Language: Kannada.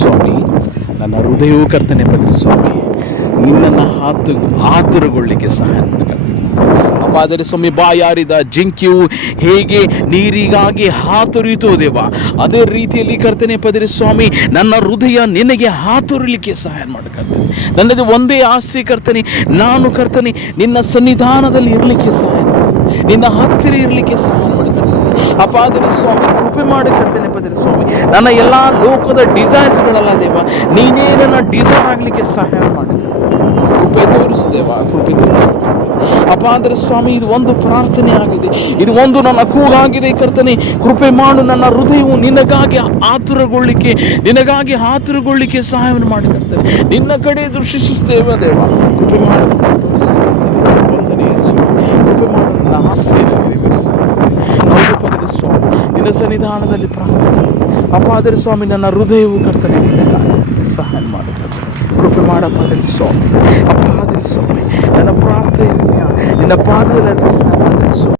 ಸ್ವಾಮಿ, ನನ್ನ ಹೃದಯವೂ ಕರ್ತನೆ ಪದರೆ ಸ್ವಾಮಿ ನಿನ್ನನ್ನು ಆತುರಗೊಳ್ಳಿಕ್ಕೆ ಸಹಾಯ ಮಾಡಿ. ಅಪ್ಪ ಆದರೆ ಸ್ವಾಮಿ, ಬಾಯಾರಿದ ಜಿಂಕೆಯು ಹೇಗೆ ನೀರಿಗಾಗಿ ಹಾತೊರೆಯಿತೋ ದೇವ, ಅದೇ ರೀತಿಯಲ್ಲಿ ಕರ್ತನೆ ಪದರೆ ಸ್ವಾಮಿ ನನ್ನ ಹೃದಯ ನಿನಗೆ ಹಾತೊರಲಿಕ್ಕೆ ಸಹಾಯ ಮಾಡಿ ಕರ್ತನೆ. ನನ್ನದು ಒಂದೇ ಆಸೆ ಕರ್ತನೆ, ನಾನು ಕರ್ತನೆ ನಿನ್ನ ಸನ್ನಿಧಾನದಲ್ಲಿ ಇರಲಿಕ್ಕೆ ಸಹಾಯ ಮಾಡಿ, ನಿನ್ನ ಹತ್ತಿರ ಇರಲಿಕ್ಕೆ ಸಹಾಯ ಮಾಡಿ ಕರ್ತನೆ. ಅಪ್ಪ ಆದರೆ ಸ್ವಾಮಿ ಕೃಪೆ ಮಾಡಿ ಕರ್ತನೆ ಪದರೆ ಸ್ವಾಮಿ, ನನ್ನ ಎಲ್ಲ ಲೋಕದ ಡಿಸೈರ್ಸ್ಗಳಲ್ಲ ದೇವ, ನೀನೇ ನನ್ನ ಡಿಸೈರ್ ಆಗಲಿಕ್ಕೆ ಸಹಾಯ ಮಾಡಿ. ಕೃಪೆ ತೋರಿಸಿದೇವ, ಕೃಪೆ ತೋರಿಸಿ. ಅಪ್ಪ ಅಂದರೆ ಸ್ವಾಮಿ, ಇದು ಒಂದು ಪ್ರಾರ್ಥನೆ ಆಗಿದೆ, ಇದು ಒಂದು ನನ್ನ ಕೂಗಾಗಿದೆ ಕರ್ತನೆ. ಕೃಪೆ ಮಾಡು, ನನ್ನ ಹೃದಯವು ನಿನಗಾಗಿ ಆತುರಗೊಳ್ಳಿಕ್ಕೆ ಸಹಾಯವನ್ನು ಮಾಡಿ ಕರ್ತನೆ. ನಿನ್ನ ಕಡೆ ದೃಷ್ಟಿಸುತ್ತೇವೆ ದೇವ, ಕೃಪೆ ಮಾಡಿ ತೋರಿಸಿ ಕರ್ತನೆ. ಕೃಪೆ ಮಾಡು, ನನ್ನ ಹಾಸ್ಯದಲ್ಲಿ ಹೌದು ಪದರೆ ಸ್ವಾಮಿ, ನಿನ್ನ ಸನ್ನಿಧಾನದಲ್ಲಿ ಪ್ರಾರ್ಥಿಸ್ತೇವೆ. ಅಪ್ಪ ಆದರೆ ಸ್ವಾಮಿ, ನನ್ನ ಹೃದಯವು ಕರ್ತನೆ ಸಹಾಯ ಮಾಡಿ ಕರ್ತನೆ. ಕೃಪೆ ಮಾಡಪ್ಪ ಆದರೆ ಸ್ವಾಮಿ. ಅಪ್ಪ ಆದರೆ ಸ್ವಾಮಿ, ನನ್ನ ಪ್ರಾರ್ಥನೆ ನಿನ್ನ ಪಾದದಲ್ಲಿ ಅರ್ಪಿಸ್ತೀನಿ. ಅಪ್ಪ ಆದರೆ ಸ್ವಾಮಿ.